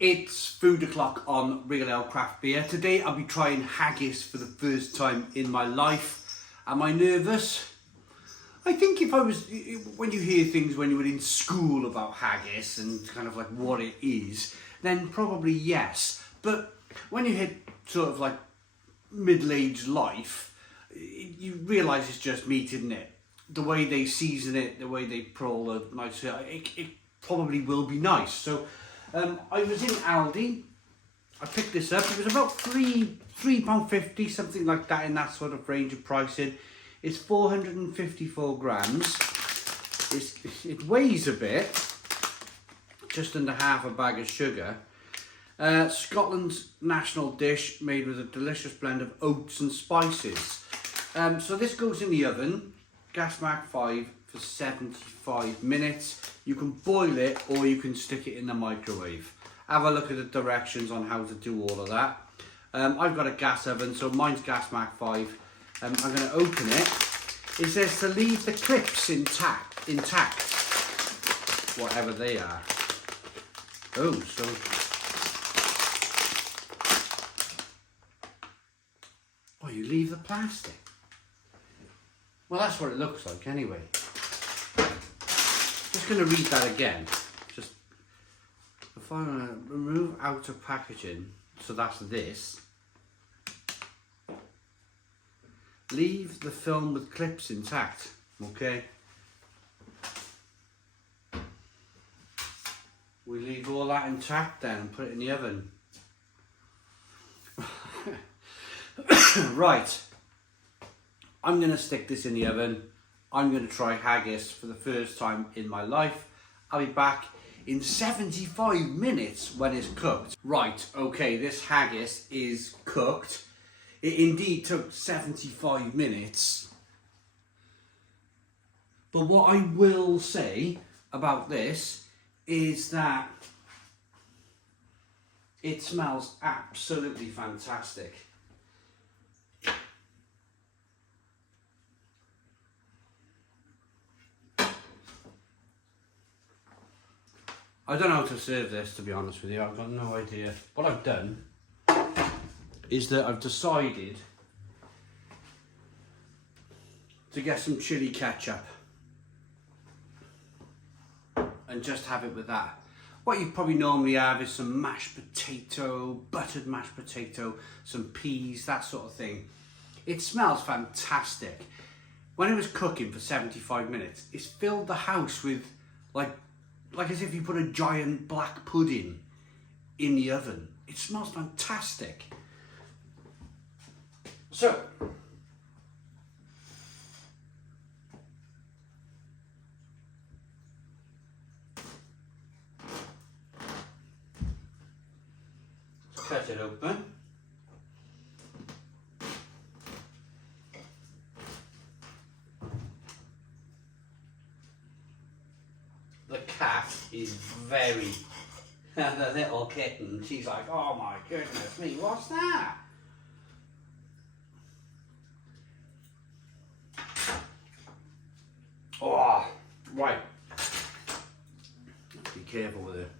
It's food o'clock on Real Ale Craft Beer. Today I'll be trying haggis for the first time in my life. Am I nervous? I think if I was, when you hear things when you were in school about haggis and kind of like what it is, then probably yes. But when you hit sort of like middle-aged life, you realise it's just meat, isn't it? The way they season it, the way they put all the nice, it probably will be nice. So I was in Aldi, I picked this up, it was about £3.50, something like that, in that sort of range of pricing. It's 454 grams, it weighs a bit, just under half a bag of sugar. Scotland's national dish made with a delicious blend of oats and spices. So this goes in the oven, gas mark 5, for 75 minutes. You can boil it or you can stick it in the microwave. Have a look at the directions on how to do all of that. I've got a gas oven, so mine's gas mark 5. I'm going to open it. It says to leave the clips intact, whatever they are. Oh, so you leave the plastic. Well, that's what it looks like anyway. Just going to read that again. Just if I want to remove outer packaging, so that's this. Leave the film with clips intact, okay? We leave all that intact then and put it in the oven. Right, I'm going to stick this in the oven. I'm going to try haggis for the first time in my life. I'll be back in 75 minutes when it's cooked. Right, okay, this haggis is cooked. It indeed took 75 minutes. But what I will say about this is that it smells absolutely fantastic. I don't know how to serve this, to be honest with you. I've got no idea. What I've done is that I've decided to get some chili ketchup and just have it with that. What you probably normally have is some mashed potato, buttered mashed potato, some peas, that sort of thing. It smells fantastic. When it was cooking for 75 minutes, it's filled the house with like as if you put a giant black pudding in the oven. It smells fantastic. So, let's cut it open. The cat is very, the little kitten, she's like, oh my goodness me, what's that? Oh, right. Be careful with it.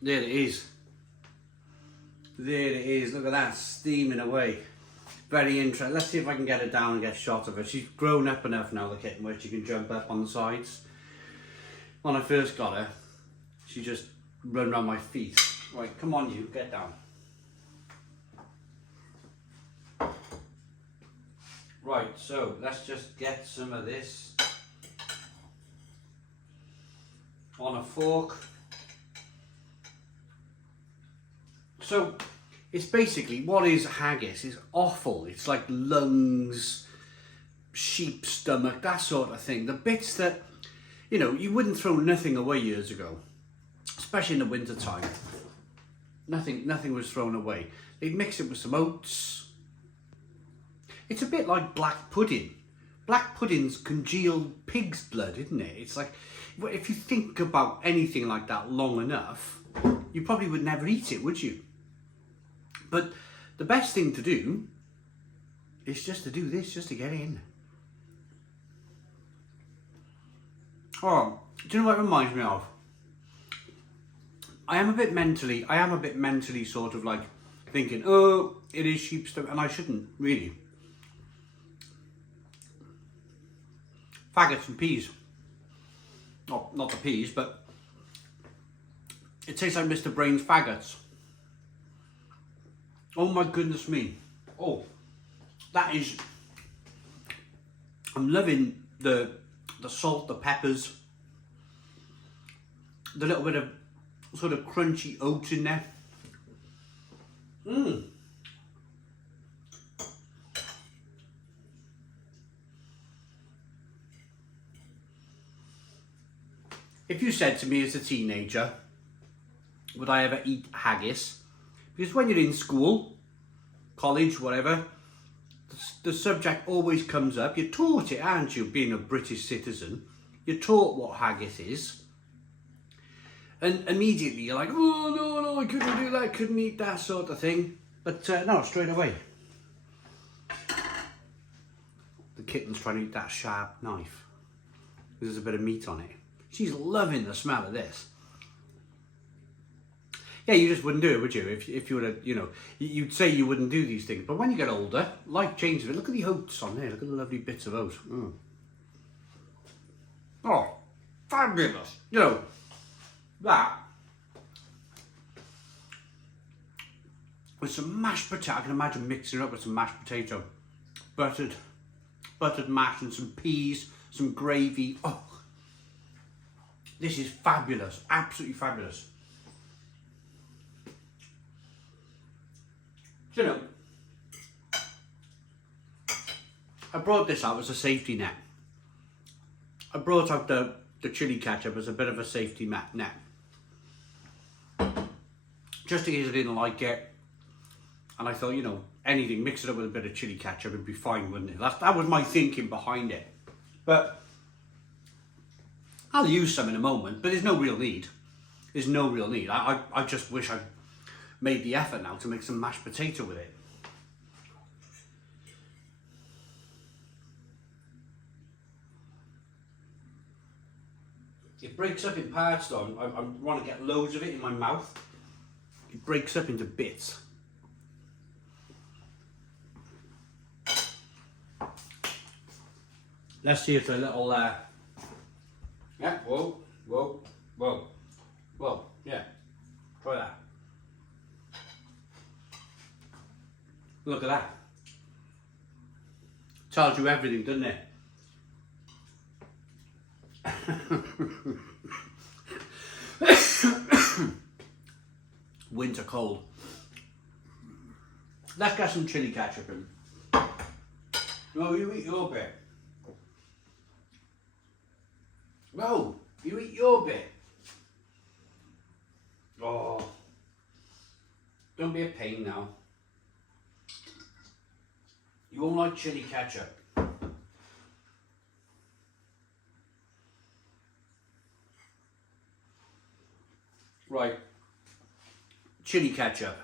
There it is. There it is. Look at that, steaming away. Very interesting. Let's see if I can get her down and get a shot of her. She's grown up enough now, the kitten, where she can jump up on the sides. When I first got her, she just ran around my feet. Right, come on you, get down. Right, so let's just get some of this on a fork. So it's basically, what is haggis? It's offal. It's like lungs, sheep stomach, that sort of thing. The bits that, you know, you wouldn't throw nothing away years ago, especially in the winter time. Nothing was thrown away. They'd mix it with some oats. It's a bit like black pudding. Black pudding's congealed pig's blood, isn't it? It's like, if you think about anything like that long enough, you probably would never eat it, would you? But the best thing to do is just to do this, just to get in. Oh, do you know what it reminds me of? I am a bit mentally sort of like thinking, oh, it is sheep stuff, and I shouldn't, really. Faggots and peas. Oh, not the peas, but it tastes like Mr. Brain's faggots. Oh my goodness me. Oh, that is... I'm loving the salt, the peppers, the little bit of sort of crunchy oats in there. Mmm. If you said to me as a teenager, would I ever eat haggis? Because when you're in school, college, whatever, the subject always comes up. You're taught it, aren't you, being a British citizen? You're taught what haggis is. And immediately you're like, oh, no, I couldn't do that, couldn't eat that sort of thing. But no, straight away. The kitten's trying to eat that sharp knife. There's a bit of meat on it. She's loving the smell of this. Yeah, you just wouldn't do it, would you? If you were, you know, you'd say you wouldn't do these things. But when you get older, life changes a bit. Look at the oats on there. Look at the lovely bits of oats. Mm. Oh, fabulous. You know, that with some mashed potato. I can imagine mixing it up with some mashed potato. Buttered mash and some peas, some gravy. Oh, this is fabulous. Absolutely fabulous. You know, I brought this out as a safety net. I brought out the chili ketchup as a bit of a safety net. Just in case I didn't like it. And I thought, you know, anything, mix it up with a bit of chili ketchup, it'd be fine, wouldn't it? That was my thinking behind it. But I'll use some in a moment, but there's no real need. There's no real need. I just wish I'd made the effort now to make some mashed potato with it. It breaks up in parts though. I want to get loads of it in my mouth. It breaks up into bits. Let's see if a little, yeah, whoa, yeah, try that. Look at that. Tells you everything, doesn't it? Winter cold. Let's get some chili ketchup in. No, you eat your bit. No, you eat your bit. Oh, don't be a pain now. You won't like chili ketchup. Right, chili ketchup.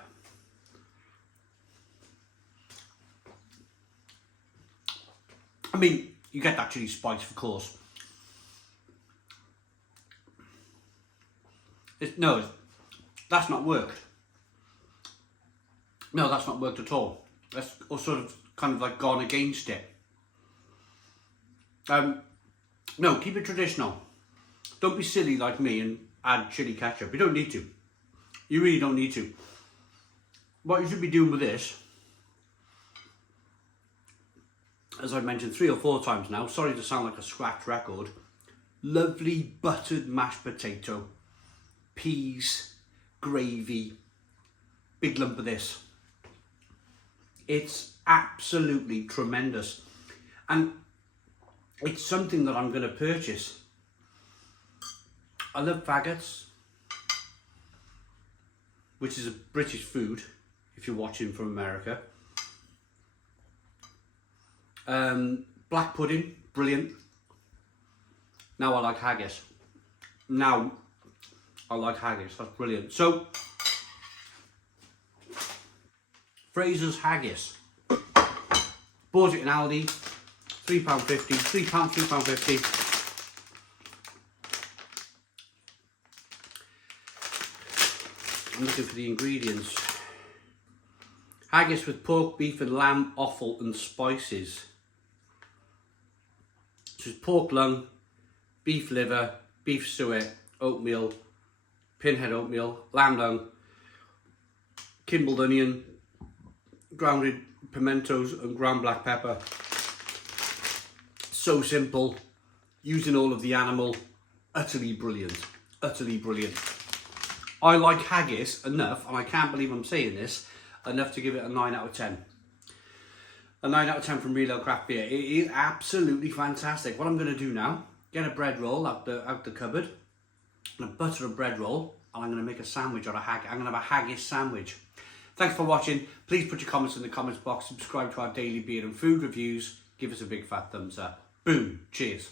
I mean, you get that chili spice, of course. No, that's not worked. No, that's not worked at all. That's sort of kind of like gone against it. No, keep it traditional. Don't be silly like me and add chili ketchup. You don't need to. You really don't need to. What you should be doing with this, as I've mentioned 3 or 4 times now, sorry to sound like a scratch record, lovely buttered mashed potato, peas, gravy, big lump of this. It's absolutely tremendous. And it's something that I'm going to purchase. I love faggots, which is a British food, if you're watching from America. Black pudding, brilliant. Now I like haggis. Now I like haggis, that's brilliant. So, Frasers Haggis. Bought it in Aldi, £3.50, £3.50. I'm looking for the ingredients. Haggis with pork, beef and lamb, offal and spices. So it's pork lung, beef liver, beef suet, oatmeal, pinhead oatmeal, lamb lung, kimbled onion, grounded pimentos and ground black pepper. So simple, using all of the animal, utterly brilliant, utterly brilliant. I like haggis enough, and I can't believe I'm saying this, enough to give it a 9 out of 10. A 9 out of 10 from Real Ale Craft Beer. It is absolutely fantastic. What I'm going to do now, get a bread roll out the cupboard, I'm going to butter a bread roll, and I'm going to make a sandwich or a haggis. I'm going to have a haggis sandwich. Thanks for watching. Please put your comments in the comments box. Subscribe to our daily beer and food reviews. Give us a big fat thumbs up. Boom. Cheers.